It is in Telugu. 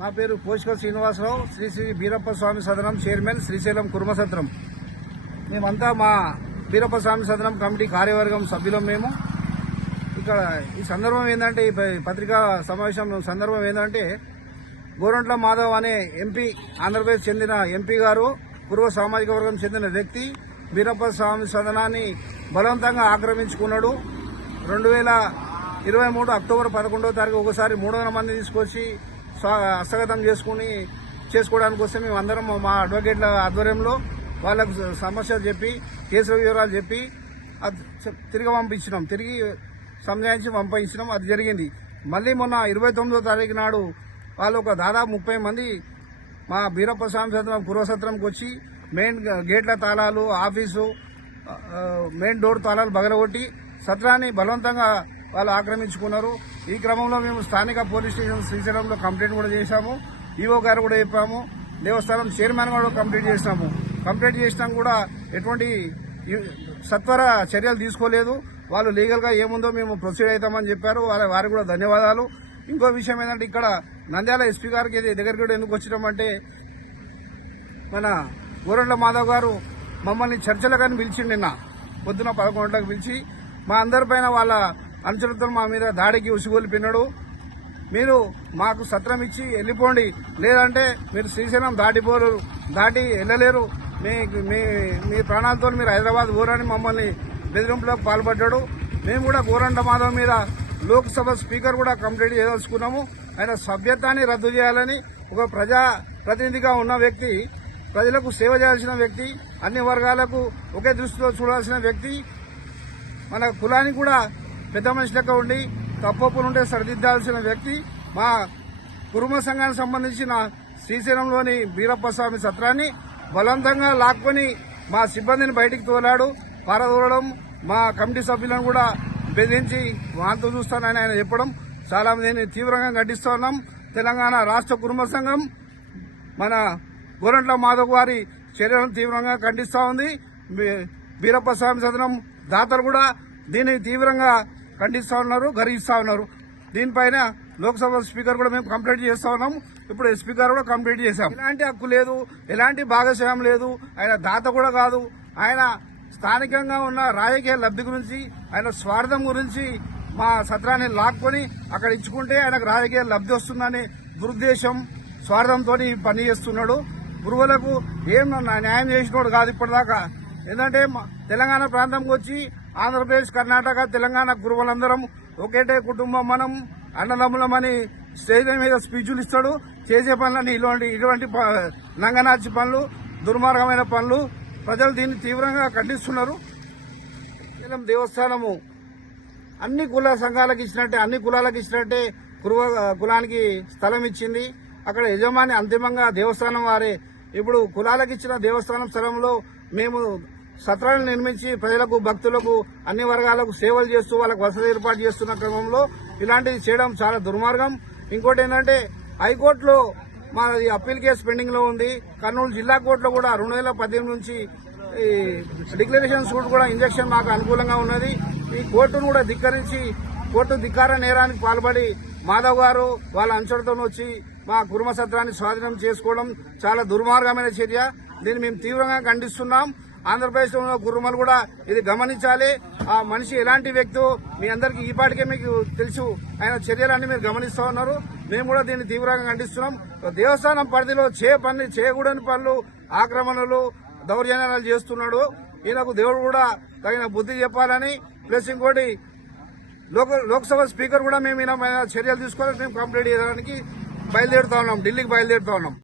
నా పేరు పోషక శ్రీనివాసరావు శ్రీ శ్రీ బీరప్ప స్వామి సదనం చైర్మన్ శ్రీశైలం కుర్మసత్రం మేమంతా మా బీరప్ప స్వామి సదనం కమిటీ కార్యవర్గం సభ్యులం మేము. ఇక్కడ ఈ సందర్భం ఏంటంటే ఈ పత్రికా సమావేశం సందర్భం ఏంటంటే గోరంట్ల మాధవ్ అనే ఎంపీ ఆంధ్రప్రదేశ్ చెందిన ఎంపీ గారు పూర్వ సామాజిక వర్గం చెందిన వ్యక్తి బీరప్ప స్వామి సదనాన్ని బలవంతంగా ఆక్రమించుకున్నాడు. రెండు వేల ఇరవై మూడు అక్టోబర్ పదకొండవ తారీఖు ఒకసారి మూడు వందల మంది తీసుకొచ్చి హస్తగతం చేసుకుని చేసుకోవడానికి వస్తే మేము అందరం మా అడ్వకేట్ల ఆధ్వర్యంలో వాళ్ళకు సమస్య చెప్పి కేసుల వివరాలు చెప్పి అది తిరిగి పంపించినాం. తిరిగి సంజాయించి పంపించినాం. అది జరిగింది. మళ్ళీ మొన్న ఇరవై తొమ్మిదో తారీఖు నాడు వాళ్ళు ఒక దాదాపు ముప్పై మంది మా బీరప్ప స్వామి సత్రం పూర్వసత్రంకి వచ్చి మెయిన్ గేట్ల తాళాలు ఆఫీసు మెయిన్ డోర్ తాళాలు బగలగొట్టి సత్రాన్ని బలవంతంగా వాళ్ళు ఆక్రమించుకున్నారు. ఈ క్రమంలో మేము స్థానిక పోలీస్ స్టేషన్ శ్రీశైలంలో కంప్లైంట్ కూడా చేశాము. ఈఓ గారు కూడా చెప్పాము. దేవస్థానం చైర్మన్ కూడా కంప్లైంట్ చేసినాము. కంప్లైంట్ చేసినాం కూడా ఎటువంటి సత్వర చర్యలు తీసుకోలేదు. వాళ్ళు లీగల్గా ఏముందో మేము ప్రొసీడ్ అవుతామని చెప్పారు. వాళ్ళ వారికి కూడా ధన్యవాదాలు. ఇంకో విషయం ఏంటంటే ఇక్కడ నంద్యాల ఎస్పీ గారికి దగ్గరికి కూడా ఎందుకు వచ్చినామంటే మన గోరంట్ల మాధవ్ గారు మమ్మల్ని చర్చలకని పిలిచిండు నిన్న. పొద్దున పదకొండులకు పిలిచి మా అందరిపైన వాళ్ళ అనుచరులతో మా మీద దాడికి ఉసిగొలిపినాడు. మీరు మాకు సత్రం ఇచ్చి వెళ్ళిపోండి. లేదంటే మీరు శ్రీశైలం దాటిపోరు దాటి వెళ్ళలేరు. మీ మీ మీ ప్రాణాలతో మీరు హైదరాబాద్ ఊరని మమ్మల్ని బెదిరింపులకు పాల్పడ్డాడు. మేము కూడా గోరంట మాధవ్ మీద లోక్సభ స్పీకర్ కూడా కంప్లీట్ చేయదలుచుకున్నాము. ఆయన సభ్యత్వాన్ని రద్దు చేయాలని ఒక ప్రజా ప్రతినిధిగా ఉన్న వ్యక్తి ప్రజలకు సేవ చేయాల్సిన వ్యక్తి అన్ని వర్గాలకు ఒకే దృష్టిలో చూడాల్సిన వ్యక్తి మన కులానికి కూడా పెద్ద మనిషి లెక్క ఉండి తప్పప్పులు ఉంటే సరిదిద్దాల్సిన వ్యక్తి మా కుటుంబ సంఘానికి సంబంధించిన శ్రీశైలంలోని బీరప్ప స్వామి సత్రాన్ని బలవంతంగా లాక్కొని మా సిబ్బందిని బయటికి తోలాడు పారదోలడం మా కమిటీ సభ్యులను కూడా బెదిరించి వాంతో చూస్తానని ఆయన చెప్పడం చాలా దీన్ని తీవ్రంగా ఖండిస్తూ ఉన్నాం. తెలంగాణ రాష్ట్ర కుటుంబ సంఘం మన గోరంట్ల మాధవ్ గారి చర్యలను తీవ్రంగా ఖండిస్తూ ఉంది. బీరప్ప స్వామి సదనం దాతలు కూడా దీన్ని తీవ్రంగా ఖండిస్తూ ఉన్నారు గర్హిస్తూ ఉన్నారు. దీనిపైన లోక్సభ స్పీకర్ కూడా మేము కంప్లైంట్ చేస్తా ఉన్నాం ఇప్పుడు స్పీకర్ కూడా కంప్లైంట్ చేశాం. ఎలాంటి హక్కు లేదు ఎలాంటి భాగస్వామ్యం లేదు ఆయన దాత కూడా కాదు. ఆయన స్థానికంగా ఉన్న రాజకీయ లబ్ధి గురించి ఆయన స్వార్థం గురించి మా సత్రాన్ని లాక్కొని అక్కడ ఇచ్చుకుంటే ఆయనకు రాజకీయ లబ్ధి వస్తుందని దురుద్దేశం స్వార్థంతో పని చేస్తున్నాడు. గురువులకు ఏం న్యాయం చేసినోడు కాదు ఇప్పటిదాకా. ఎందుకంటే మా- తెలంగాణ ప్రాంతంకి వచ్చి ఆంధ్రప్రదేశ్ కర్ణాటక తెలంగాణ గురువులందరం ఒకేటే కుటుంబం మనం అన్నదమ్ములమని స్టేజ్ మీద స్పీచ్లు ఇస్తాడు. చేసే పనులన్నీ ఇటువంటి ఇటువంటి ప- నంగనాచి పనులు దుర్మార్గమైన పనులు ప్రజలు దీన్ని తీవ్రంగా ఖండిస్తున్నారు. దేవస్థానము అన్ని కుల సంఘాలకు ఇచ్చినట్టే అన్ని కులాలకు ఇచ్చినట్టే కురువ కులానికి స్థలం ఇచ్చింది. అక్కడ యజమాని అంతిమంగా దేవస్థానం వారే. ఇప్పుడు కులాలకు ఇచ్చిన దేవస్థానం స్థలంలో మేము సత్రాలను నిర్మించి ప్రజలకు భక్తులకు అన్ని వర్గాలకు సేవలు చేస్తూ వాళ్ళకు వసతి ఏర్పాటు చేస్తున్న క్రమంలో ఇలాంటిది చేయడం చాలా దుర్మార్గం. ఇంకోటి ఏంటంటే హైకోర్టులో మాది అప్పీల్ కేసు పెండింగ్లో ఉంది. కర్నూలు జిల్లా కోర్టులో కూడా రెండు వేల పద్దెనిమిది నుంచి ఈ డిక్లరేషన్ సూట్ కూడా ఇంజక్షన్ మాకు అనుకూలంగా ఉన్నది. ఈ కోర్టును కూడా ధిక్కరించి కోర్టు ధిక్కార నేరానికి పాల్పడి మాధవ్ గారు వాళ్ళ అంచడతో వచ్చి మా కుర్మ సత్రాన్ని స్వాధీనం చేసుకోవడం చాలా దుర్మార్గమైన చర్య. దీన్ని మేము తీవ్రంగా ఖండిస్తున్నాం. ఆంధ్రప్రదేశ్లో ఉన్న కూడా ఇది గమనించాలి. ఆ మనిషి ఎలాంటి వ్యక్తో మీ అందరికీ ఈపాటికే మీకు తెలుసు. ఆయన చర్యలన్నీ మీరు గమనిస్తూ ఉన్నారు. మేము కూడా దీన్ని తీవ్రంగా ఖండిస్తున్నాం. దేవస్థానం పరిధిలో చే పని చేయకూడని పనులు ఆక్రమణలు దౌర్జన్యాలు చేస్తున్నాడు. ఈయనకు దేవుడు కూడా తగిన బుద్ధి చెప్పాలని. ప్లస్ ఇంకోటి లోక్సభ స్పీకర్ కూడా మేము ఈయన చర్యలు తీసుకోవాలి మేము కంప్లీట్ చేయడానికి బయలుదేరుతా ఉన్నాం. ఢిల్లీకి బయలుదేరుతా ఉన్నాం.